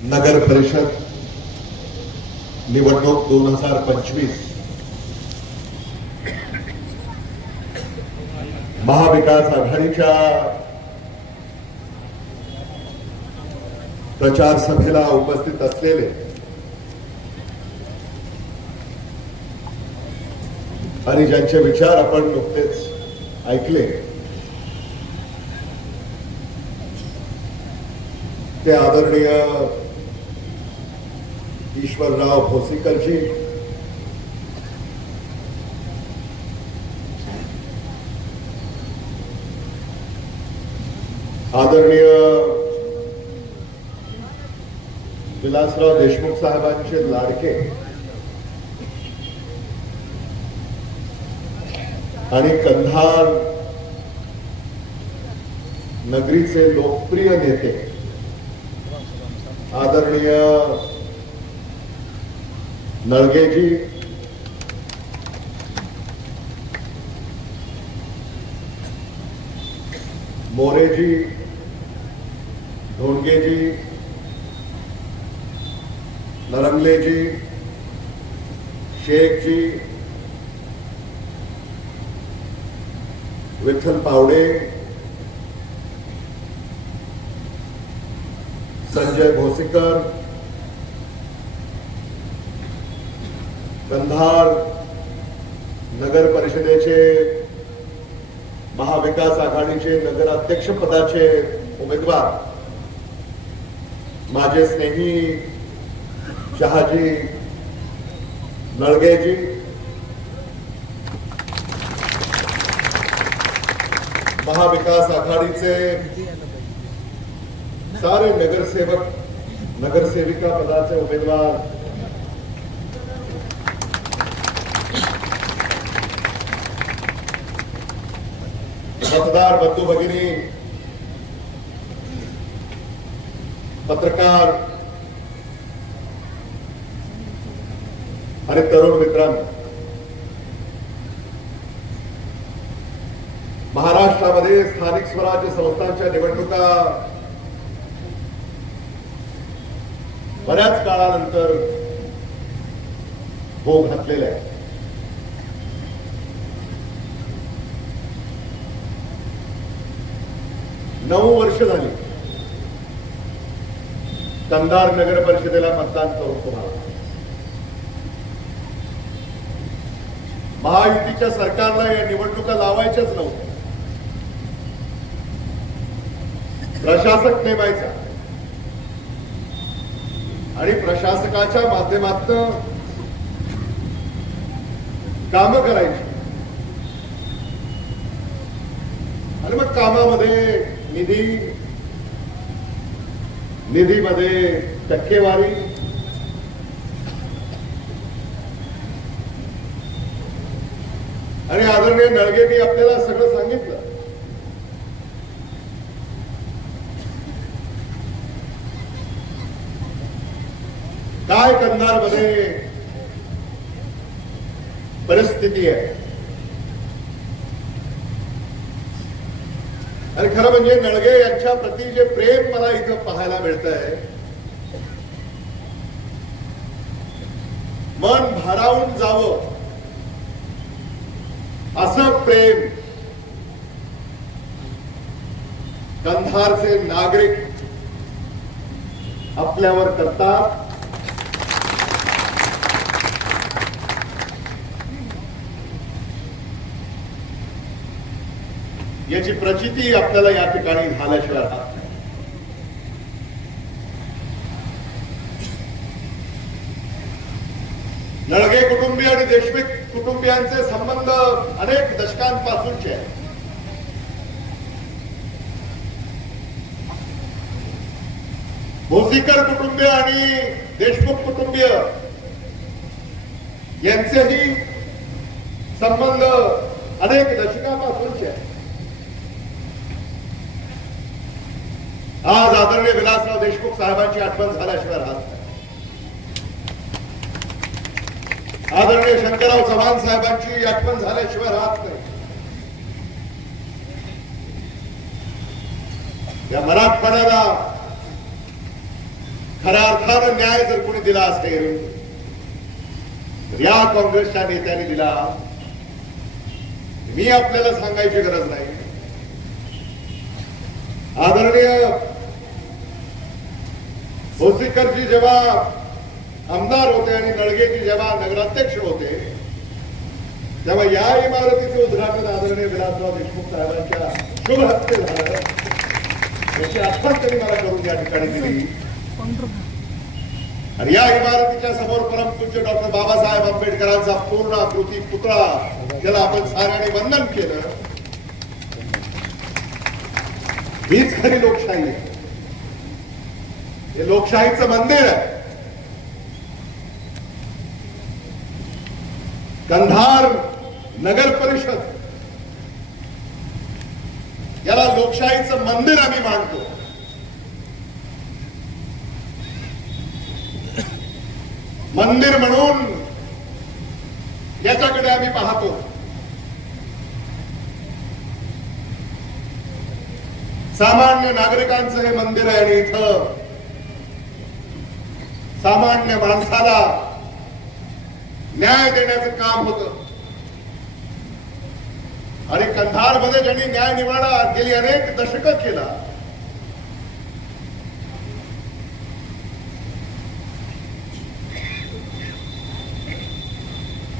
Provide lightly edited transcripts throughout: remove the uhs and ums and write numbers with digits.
नगर परिषद निवडणूक 2025 महाविकास आघाडीच्या प्रचार सभेला उपस्थित असलेले आणि ज्यांचे विचार आपण नुकतेच ऐकले ते आदरणीय ईश्वरराव भोसीकरजी, आदरणीय विलासराव देशमुख साहेबांचे लाडके आणि कंधार नगरीचे लोकप्रिय नेते आदरणीय नळगेजी, मोरेजी, धोंडगेजी, नरंगलेजी, शेखजी, विठ्ठल पावडे, संजय भोसीकर, कंधार नगर परिषदेचे महाविकास आघाडीचे नगराध्यक्ष पदाचे उमेदवार माझे स्नेही शहाजी नळगेजी, महाविकास आघाडीचे सारे नगरसेवक नगरसेविका पदाचे उमेदवार मतदार बंधू भगिनी, पत्रकार आणि तरुण मित्रांनो, महाराष्ट्रामध्ये स्थानिक स्वराज्य संस्थांच्या निवडणुका बऱ्याच काळानंतर होऊ घातलेल्या आहेत. नऊ वर्ष झाली कंधार नगर परिषदेला मतदान करून तुम्हाला. महायुतीच्या सरकारला या निवडणुका लावायच्याच नव्हत्या. प्रशासक नेमायचा आणि प्रशासकाच्या माध्यमातून कामं करायची आणि मग कामामध्ये निधीमध्ये टक्केवारी आणि आदरणीय नळगेंनी आपल्याला सगळं सांगितलं. काय कंधारमध्ये परिस्थिती आहे आणि खरं म्हणजे नळगे यांच्या प्रती जे प्रेम मला इथं पाहायला मिळतंय, मन भारावून जावं असं प्रेम कंधारचे नागरिक आपल्यावर करतात. याची प्रचिती आपल्याला या ठिकाणी झाल्याशिवाय राहत नाही. नळगे कुटुंबीय आणि देशमुख कुटुंबियांचे संबंध अनेक दशकांपासूनचे आहेत. भोसीकर कुटुंबीय आणि देशमुख कुटुंबीय यांचेही संबंध अनेक दशकांपासूनचे आहेत. आज आदरणीय विलासराव देशमुख साहेबांची आठवण झाल्याशिवाय राहत नाही. आदरणीय शंकरराव चव्हाण साहेबांची आठवण झाल्याशिवाय राहत नाही. या मराठवाड्याला खऱ्या अर्थानं न्याय जर कोणी दिला असेल तर या काँग्रेसच्या नेत्यांनी दिला. मी आपल्याला सांगायची गरज नाही. आदरणीय भोसीकरजी जेव्हा आमदार होते आणि नळगेजी जेव्हा नगराध्यक्ष होते तेव्हा या इमारतीचे उद्घाटन आदरणीय विलासराव देशमुख साहेबांच्या शुभ हस्ते झालं. याची आठवण त्यांनी मला करून या ठिकाणी दिली. आणि या इमारतीच्या समोर परमपूज्य डॉक्टर बाबासाहेब आंबेडकरांचा पूर्ण आकृती पुतळा ज्याला आपण साऱ्याने वंदन केलं. हीच खरी लोकशाही आहे. हे लोकशाहीचं मंदिर आहे. कंधार नगर परिषद याला लोकशाहीचं मंदिर आम्ही मानतो. मंदिर म्हणून याच्याकडे आम्ही पाहतो. सामान्य नागरिकांचं हे मंदिर आहे आणि इथं सामान्य माणसाला न्याय देण्याचं काम होतं. आणि कंधारमध्ये ज्यांनी न्याय निवाडा गेली अनेक दशकं केला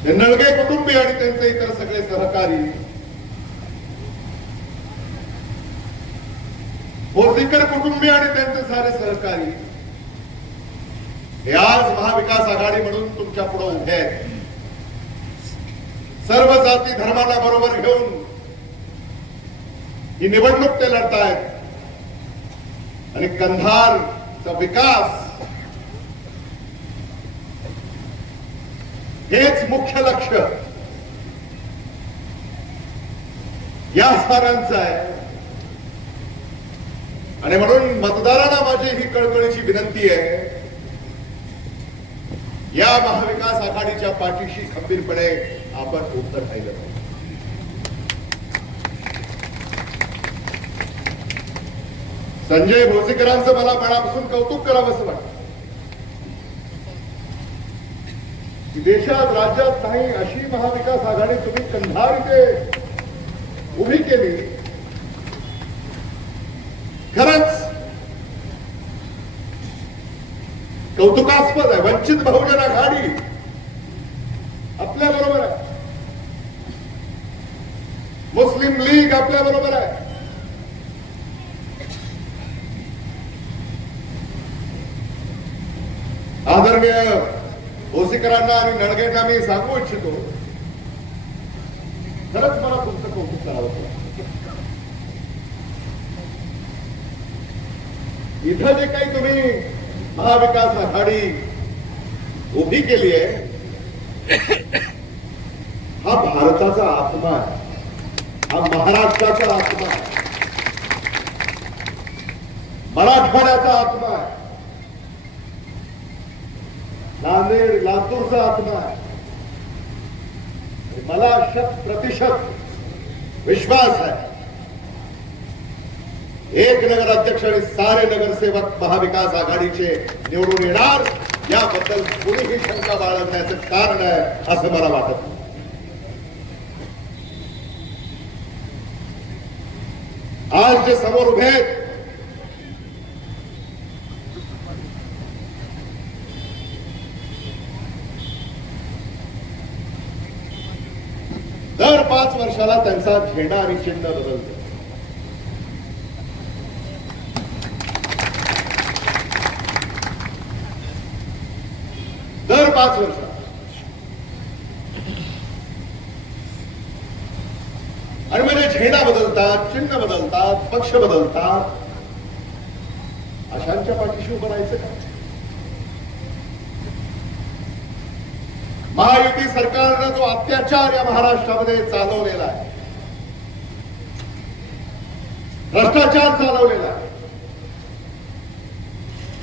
नळगे कुटुंबीय आणि त्यांचे इतर सगळे सहकारी, भोसीकर कुटुंबीय आणि त्यांचे सारे सहकारी हे आज महाविकास आघाडी म्हणून तुमच्या पुढे उभे आहेत. सर्व जाती धर्माला बरोबर घेऊन ही निवडणूक ते लढतायत. आणि कंधारचा विकास हेच मुख्य लक्ष या सारांचं आहे. आणि म्हणून मतदारांना माझी ही कळकळीची विनंती आहे, या महाविकास आघाडीच्या पाठीशी खंबीरपणे आपण उभं राहिलं. संजय भोसीकरांचं मला मनापासून कौतुक करावंसं वाटतं की देशात राज्यात नाही अशी महाविकास आघाडी तुम्ही कंधार इथे उभी केली. खरंच कौतुकास्पद आहे. वंचित बहुजन आघाडी आपल्या बरोबर आहे. मुस्लिम लीग आपल्या बरोबर आहे. आदरणीय भोसीकरांना आणि नळगेंना मी सांगू इच्छितो, खरंच मला तुमचं कौतुक करावं. इथं जे काही तुम्ही महाविकास आघाडी उभी केली आहे हा भारताचा आत्मा आहे. हा महाराष्ट्राचा आत्मा आहे. मराठवाड्याचा आत्मा आहे. नांदेड लातूरचा आत्मा आहे. मला 100% विश्वास आहे एक नगराध्यक्ष आणि सारे नगरसेवक महाविकास आघाडीचे निवडून येणार याबद्दल कुणीही शंका बाळगण्याचं कारण आहे असं मला वाटत नाही. आज जे समोर उभे आहेत दर 5 वर्षाला त्यांचा झेंडा आणि चिन्ह बदलतो. दर 5 वर्षात आणि म्हणजे झेंडा बदलतात, चिन्ह बदलतात, पक्ष बदलतात. अशांच्या पाठीशी उभं राहायचं का? महायुती सरकारनं जो अत्याचार या महाराष्ट्रामध्ये चालवलेला आहे, भ्रष्टाचार चालवलेला आहे,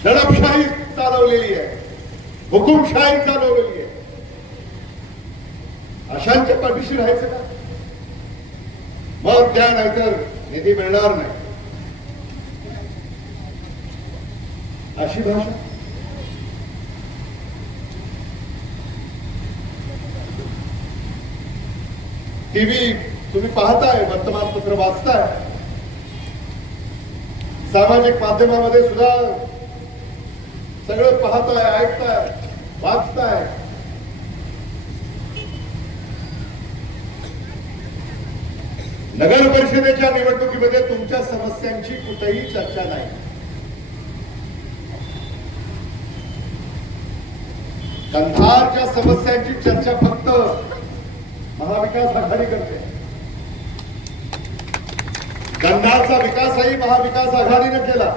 दडपशाही चालवलेली आहे, हुकुमशाही चालवलेली आहे, अशांच्या पाठीशी राहायचं का? मग त्या नाहीतर निधी मिळणार नाही अशी भाषा. टीव्ही तुम्ही पाहताय, वर्तमानपत्र वाचताय, सामाजिक माध्यमामध्ये सुद्धा सगळं पाहताय, ऐकताय, वाचताय. नगर परिषदेच्या निवडणुकीमध्ये तुमच्या समस्यांची कुठेही चर्चा नाही. कंधारच्या समस्यांची चर्चा फक्त महाविकास आघाडी करते. कंधारचा विकासही महाविकास आघाडीने केला.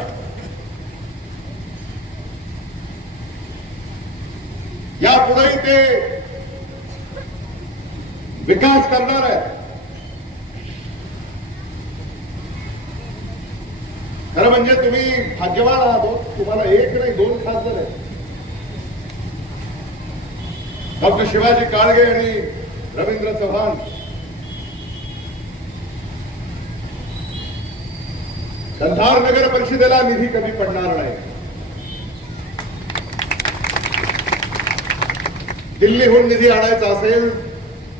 यापुढेही ते विकास करणार आहे. खरं म्हणजे तुम्ही भाग्यवान आहात. तुम्हाला एक नाही, दोन खासदार आहेत. डॉक्टर शिवाजी काळगे आणि रवींद्र चव्हाण. कंधार नगर परिषदेला निधी कमी पडणार नाही. दिल्लीहून निधी आणायचा असेल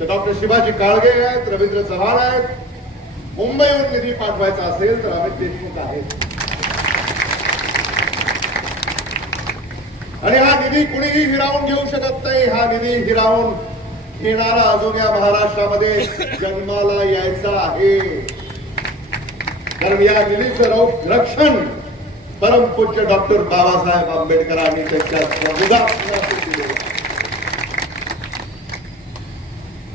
तर डॉक्टर शिवाजी काळगे आहेत, रवींद्र चव्हाण आहेत. मुंबईहून निधी पाठवायचा असेल तर अमित देशमुख आहेत. आणि हा निधी कुणीही हिरावून घेऊ शकत नाही. हा निधी हिरावून घेणारा अजून या महाराष्ट्रामध्ये जन्माला यायचा आहे. कारण या निधीचं रक्षण परमपूज्य डॉक्टर बाबासाहेब आंबेडकरांनी त्यांच्या संविधानात केले.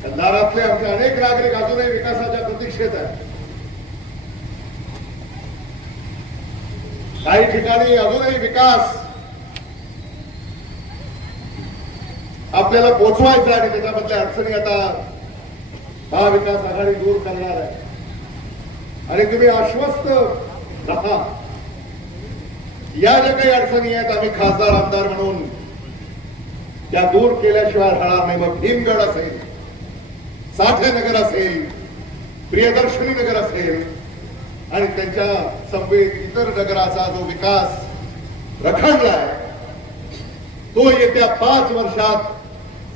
कंधारातले आमचे अनेक नागरिक अजूनही विकासाच्या प्रतीक्षेत आहेत. काही ठिकाणी अजूनही विकास आपल्याला पोचवायचा आणि त्याच्यामधल्या अडचणी आता महाविकास आघाडी दूर करणार आहे. आणि तुम्ही आश्वस्त राहा. या ज्या काही अडचणी आहेत आम्ही खासदार आमदार म्हणून त्या दूर केल्याशिवाय राहणार नाही. मग भीमगड असेल, साठे नगर असेल, प्रियदर्शनी नगर असेल आणि त्यांच्या समवेत इतर नगराचा जो विकास रखडलाय तो येत्या 5 वर्षात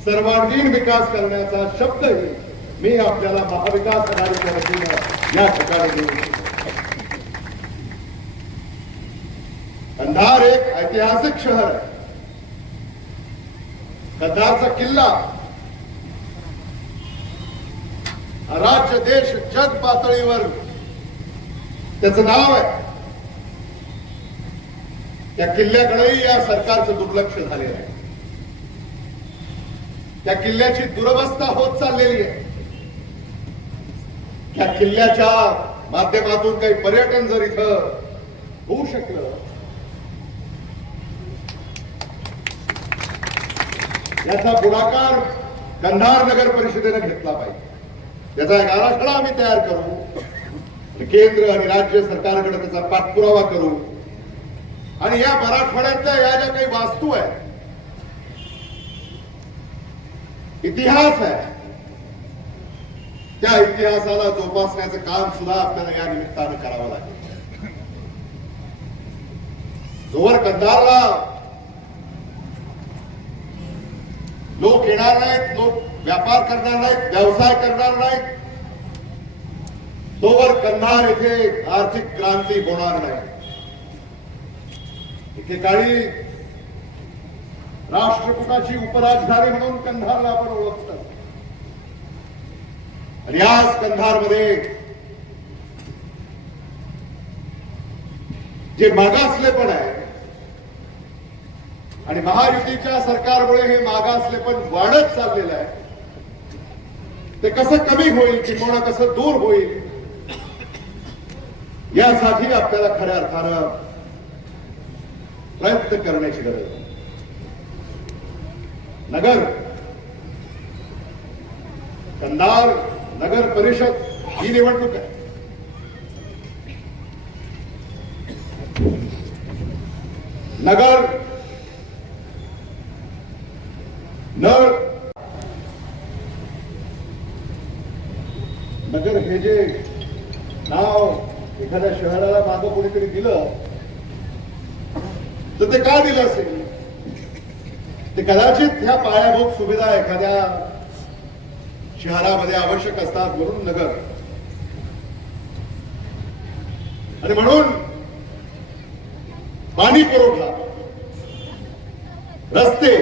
सर्वांगीण विकास करण्याचा शब्दही मी आपल्याला महाविकास आघाडीच्या वतीनं या ठिकाणी देऊ. कंधार एक ऐतिहासिक शहर आहे. कंधारचा किल्ला राज्य देश जग पातळीवर त्याचं नाव आहे. त्या किल्ल्याकडेही या सरकारचं दुर्लक्ष झालेलं आहे. त्या किल्ल्याची दुरवस्था होत चाललेली आहे. त्या किल्ल्याच्या माध्यमातून काही पर्यटन जर इथं होऊ शकलं, याचा पुढाकार कंधार नगर परिषदेने घेतला पाहिजे. त्याचा एक आराखडा आम्ही तयार करू, केंद्र आणि राज्य सरकारकडे त्याचा पाठपुरावा करू आणि या मराठवाड्यातल्या या ज्या काही वास्तू आहेत, इतिहास आहे, त्या इतिहासाला जोपासण्याचं काम सुद्धा आपल्याला या निमित्तानं करावं लागेल. जोवर कंधारला लोक येणार नाहीत, लोक व्यापार करणार नाहीत, व्यवसाय करणार नाहीत, तोवर कंधार येथे आर्थिक क्रांती होणार नाही. एकेकाळी राष्ट्रकुटाची उपराजधानी म्हणून कंधारला आपण ओळखतो. आणि आज कंधारमध्ये जे मागासलेपण आहे आणि महायुतीच्या सरकारमुळे हे मागासलेपण वाढत चाललेलं आहे, ते कसं कमी होईल किंवा कसं दूर होईल यासाठी आपल्याला खऱ्या अर्थानं प्रयत्न करण्याची गरज आहे. नगर कंधार नगर परिषद ही निवडणूक आहे. नगर नगर हे जे नाव एखाद्या शहराला मागं कोणीतरी दिलं तर ते का दिलं असेल? ते कदाचित ह्या पायाभूत सुविधा एखाद्या शहरामध्ये आवश्यक असतात, म्हणून नगर. आणि म्हणून पाणी पुरवठा, रस्ते,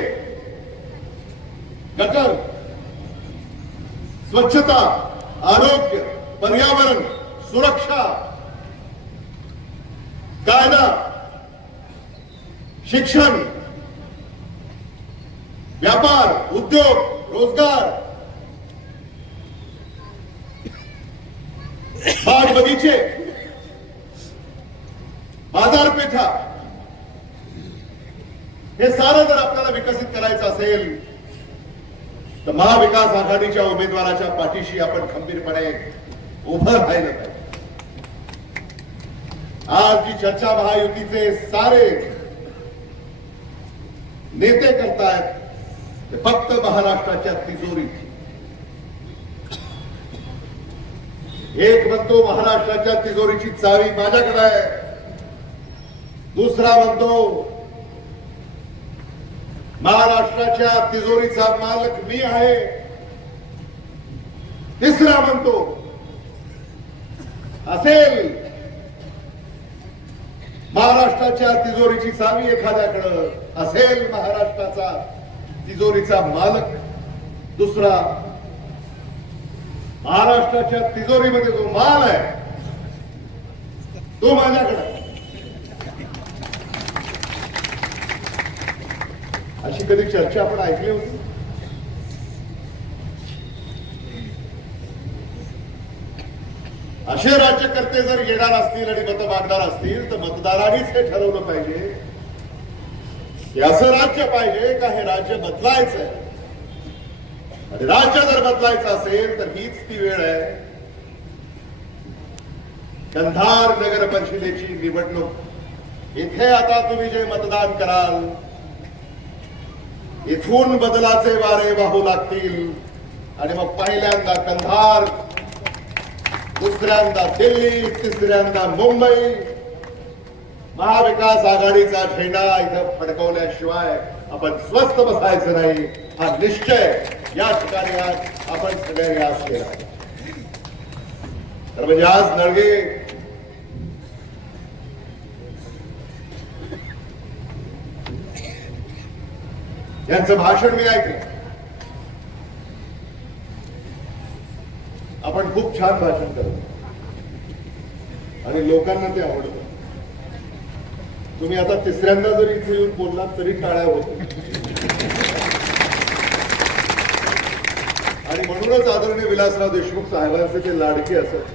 गटर, स्वच्छता, आरोग्य, पर्यावरण, सुरक्षा, कायदा, शिक्षण, व्यापार, उद्योग, रोजगार, बाग बगीचे, बाजारपेठा, हे सारं जर आपल्याला विकसित करायचं असेल तर महाविकास आघाडीच्या उमेदवाराच्या पाठीशी आपण खंबीरपणे उभं राहिलं पाहिजे. आज जी चर्चा महायुतीचे सारे नेते करतायत ते फक्त महाराष्ट्राच्या तिजोरीत. एक म्हणतो महाराष्ट्राच्या तिजोरीची चावी माझ्याकडे आहे, दुसरा म्हणतो महाराष्ट्राच्या तिजोरीचा मालक मी आहे, तिसरा म्हणतो असेल महाराष्ट्राच्या तिजोरीची चावी एखाद्याकडे, असेल महाराष्ट्राचा तिजोरीचा मालक दुसरा, महाराष्ट्राच्या तिजोरीमध्ये जो माल आहे तो माझ्याकडे. अशी कधी चर्चा आपण ऐकली होती? असे राज्यकर्ते जर येणार असतील आणि मत मागणार असतील तर मतदारांनीच हे ठरवलं पाहिजे की असं राज्य पाहिजे का हे राज्य बदलायचंय. आणि राज्य जर बदलायचं असेल तर हीच ती वेळ आहे. कंधार नगर परिषदेची निवडणूक, इथे आता तुम्ही जे मतदान कराल इथून बदलाचे वारे वाहू लागतील. आणि मग पहिल्यांदा कंधार, दुसऱ्यांदा दिल्ली, तिसऱ्यांदा मुंबई. महाविकास आघाडीचा झेंडा इथं फडकवल्याशिवाय आपण स्वस्थ बसायचं नाही, हा निश्चय या ठिकाणी आज आपण सगळ्यांनी आज केला. तर म्हणजे आज नळगे यांचं भाषण मी ऐकलं. आपण खूप छान भाषण करतो आणि लोकांना ते आवडतं. तुम्ही आता तिसऱ्यांदा जरी इथे येऊन बोललात तरी टाळ्या होत. आणि म्हणूनच आदरणीय विलासराव देशमुख साहेबांचे ते लाडके असत.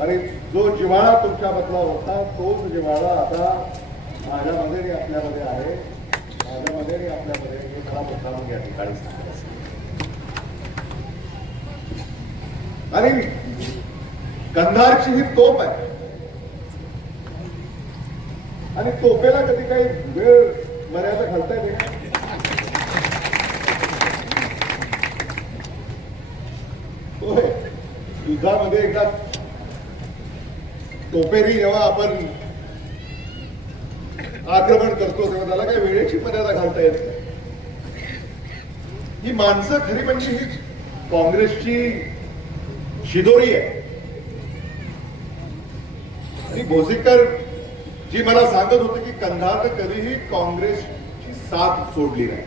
आणि जो जिव्हाळा तुमच्यामधला होता तोच जिव्हाळा आता माझ्यामध्ये आणि आपल्यामध्ये आहे. माझ्यामध्ये आणि आपल्यामध्ये हे मला मुद्दाम या ठिकाणी सांगायचं. आणि कंधारची ही तोप आहे आणि तोपेला कधी काही वेळ मर्यादा घालता येते का? होय, युद्धामध्ये एकदा तोपेरी जेव्हा आपण आक्रमण करतो तेव्हा त्याला काही वेळेची मर्यादा घालता येत नाही. ही माणसं खरी म्हणजे ही काँग्रेसची शिदोरी आहे. आणि भोसीकर जी मला सांगत होते की कंधारने कधीही काँग्रेसची साथ सोडली नाही,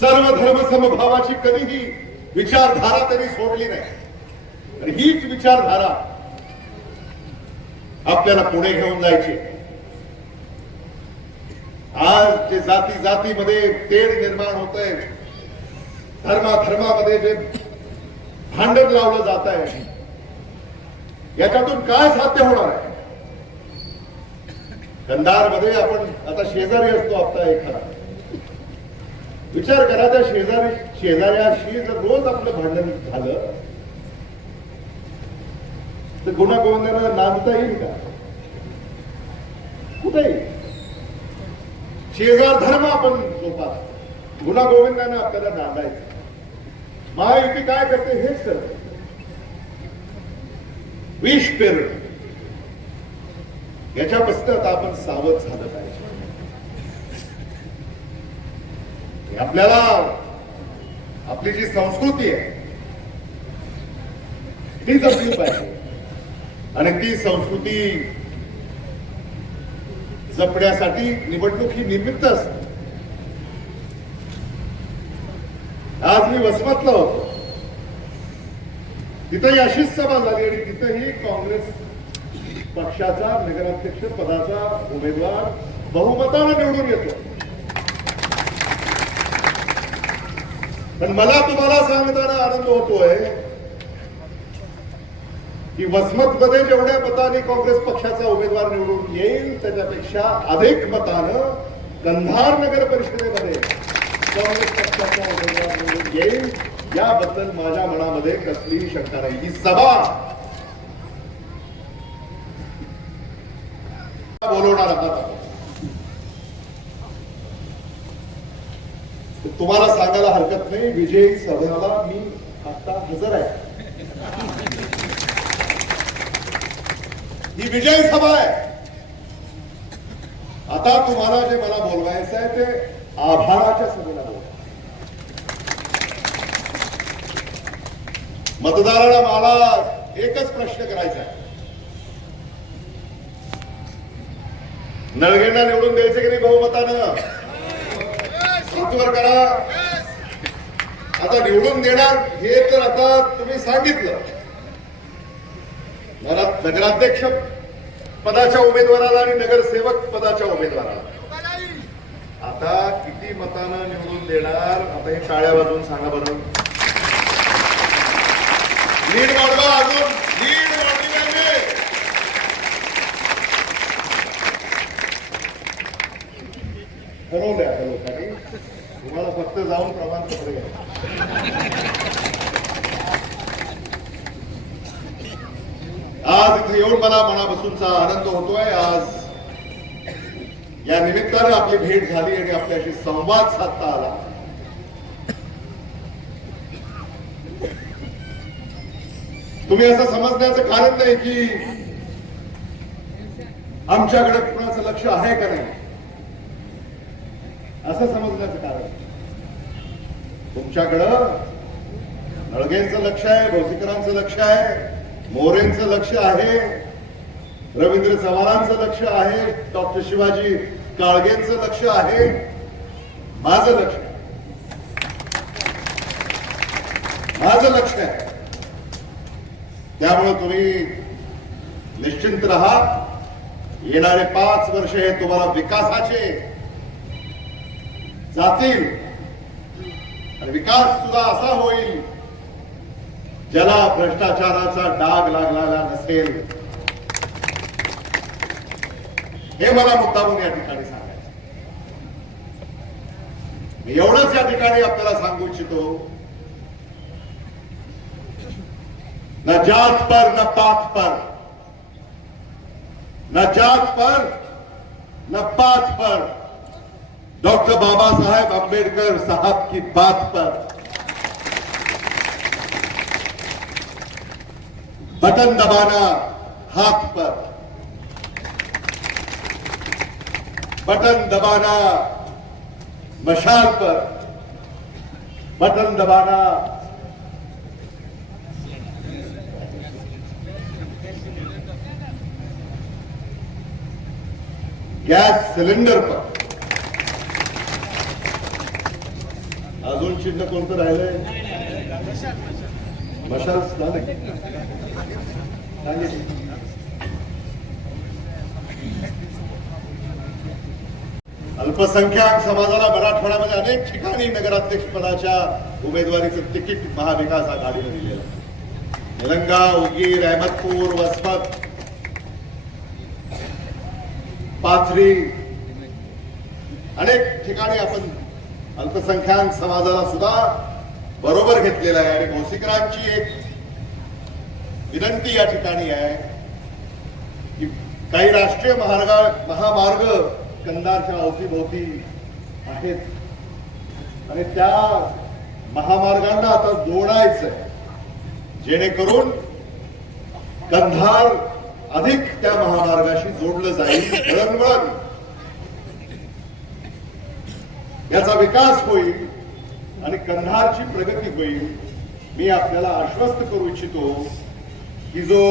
सर्व धर्म समभावाची कधीही विचारधारा त्यांनी सोडली नाही. आणि हीच विचारधारा आपल्याला पुढे घेऊन जायची. आज जे जाती जातीमध्ये तेढ निर्माण होतंय, धर्माधर्मामध्ये जे भांडण लावलं जात आहे, याच्यातून काय साध्य होणार आहे? कंधारमध्ये आपण आता शेजारी असतो. आता एखादा विचार करा, त्या शेजाऱ्याशी जर रोज आपलं भांडण झालं तर गुणागोविंदांना नांदता येईल का? कुठेही शेजार धर्म आपण जोपासतो, गुणागोविंदांना आपल्याला नांदायचं. महायुती काय करते हेच करते, विष पेरणं. याच्यापासून आता आपण सावध झालं पाहिजे. आपल्याला आपली जी संस्कृती आहे ती जपली पाहिजे आणि ती संस्कृती जपण्यासाठी निवडणूक ही निमित्त असते. आज मी वसमतला होतो, तिथंही अशीच सभा झाली आणि तिथंही काँग्रेस पक्षाचा नगराध्यक्ष पदाचा उमेदवार बहुमताने निवडून येतो. पण मला तुम्हाला सांगताना आनंद होतोय की वसमत मध्ये जेवढ्या मताने काँग्रेस पक्षाचा उमेदवार निवडून येईल त्याच्यापेक्षा अधिक मतानं कंधार नगर परिषदेमध्ये काँग्रेस पक्षाचा उमेदवार निवडून येईल याबद्दल माझ्या मनामध्ये कसलीही शंका नाही. ही सभा बोलवणार आहात, तुम्हाला सांगायला हरकत नाही, विजयी सभेला मी आता हजर आहे. ही विजयी सभा आहे. आता तुम्हाला जे मला बोलवायचं आहे ते आभाराच्या सभेला बोला. मतदाराला मला एकच प्रश्न करायचा आहे, नळगेंना निवडून द्यायचं की नाही बहुमतानं? करा. आता निवडून देणार हे तर आता तुम्ही सांगितलं. नगराध्यक्ष पदाच्या उमेदवाराला आणि नगरसेवक पदाच्या उमेदवाराला आता किती मतानं निवडून देणार? आता हे टाळ्या वाजवून सांगा बरं. लीड वाढवा, अजून लीड वाढली पाहिजे. ठरवलंय आता लोकांनी, तुम्हाला फक्त जाऊन प्रमाणपत्र घ्या. आज इथे येऊन मला मनापासूनचा आनंद होतोय. आज या निमित्तानं आपली भेट झाली आणि आपल्याशी संवाद साधता आला. तुम्ही असं समजण्याचं कारण नाही की आमच्याकडे कुणाचं लक्ष आहे का नाही, असं समजण्याचं कारण. तुमच्याकडं नळगेंचं लक्ष आहे, भोसीकरांचं लक्ष आहे, मोरेंचं लक्ष आहे, रवींद्र चव्हाणांचं लक्ष आहे, डॉक्टर शिवाजी काळगेंचं लक्ष आहे, माझं लक्ष आहे, माझं लक्ष आहे. त्यामुळे तुम्ही निश्चिंत राहा. येणारे 5 वर्ष हे तुम्हाला विकासाचे जातील आणि विकास सुद्धा असा होईल ज्याला भ्रष्टाचाराचा डाग लागलेला नसेल. हे मला मुद्दामून या ठिकाणी सांगायचं. मी एवढंच या ठिकाणी आपल्याला सांगू इच्छितो, न जात पर न पात पर, न जात पर न पात पर, डॉक्टर बाबा साहेब अंबेडकर साहब की बात पर बटन दबाना हाथ पर, बटन दबाना मशाल पर, बटन दबाना गॅस सिलेंडर पर. अजून चिन्ह कोणतं राहिलंय? मशाल झालं. अल्पसंख्याक समाजाला मराठवाड्यामध्ये अनेक ठिकाणी नगराध्यक्ष पदाच्या उमेदवारीचं तिकीट महाविकास आघाडीने दिलेलं. निलंगा, उदगीर, अहमदपूर, वसमत, पाथरी अनेक ठिकाणी आपण अल्पसंख्याक समाजाला सुद्धा बरोबर घेतलेला आहे. आणि भोसीकरांची एक विनंती या ठिकाणी आहे की काही राष्ट्रीय महामार्ग कंधारच्या अवतीभोवती आहेत आणि त्या महामार्गांना आता जोडायचं जेणेकरून कंधार अधिक त्या महामार्गाशी जोडलं जाईल. दळणवळण याचा विकास होईल आणि कंधारची प्रगती होईल. मी आपल्याला आश्वस्त करू इच्छितो की जो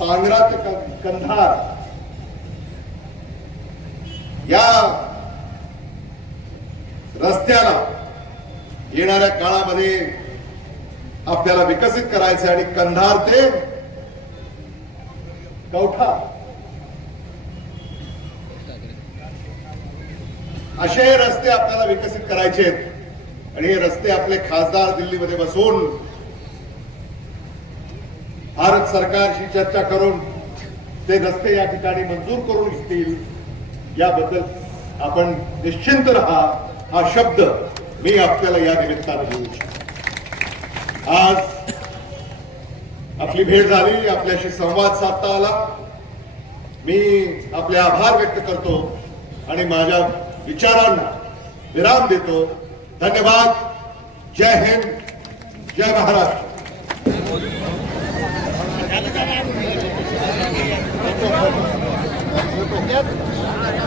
पांगरा ते कंधार या रस्त्याला येणाऱ्या काळामध्ये आपल्याला विकसित करायचे आणि कंधार ते कवठा असे रस्ते आपल्याला विकसित करायचे आहेत. आणि हे रस्ते आपले खासदार दिल्लीमध्ये बसून भारत सरकारशी चर्चा करून ते रस्ते या ठिकाणी मंजूर करून घेतील. याबद्दल आपण निश्चिंत राहा हा शब्द मी आपल्याला या निमित्तानं देऊ इच्छितो. आज आपली भेट झाली, आपल्याशी संवाद साधता आला. मी आपले आभार व्यक्त करतो आणि माझ्या विचारांना विराम देतो. धन्यवाद. जय हिंद, जय महाराष्ट्र. Yeah.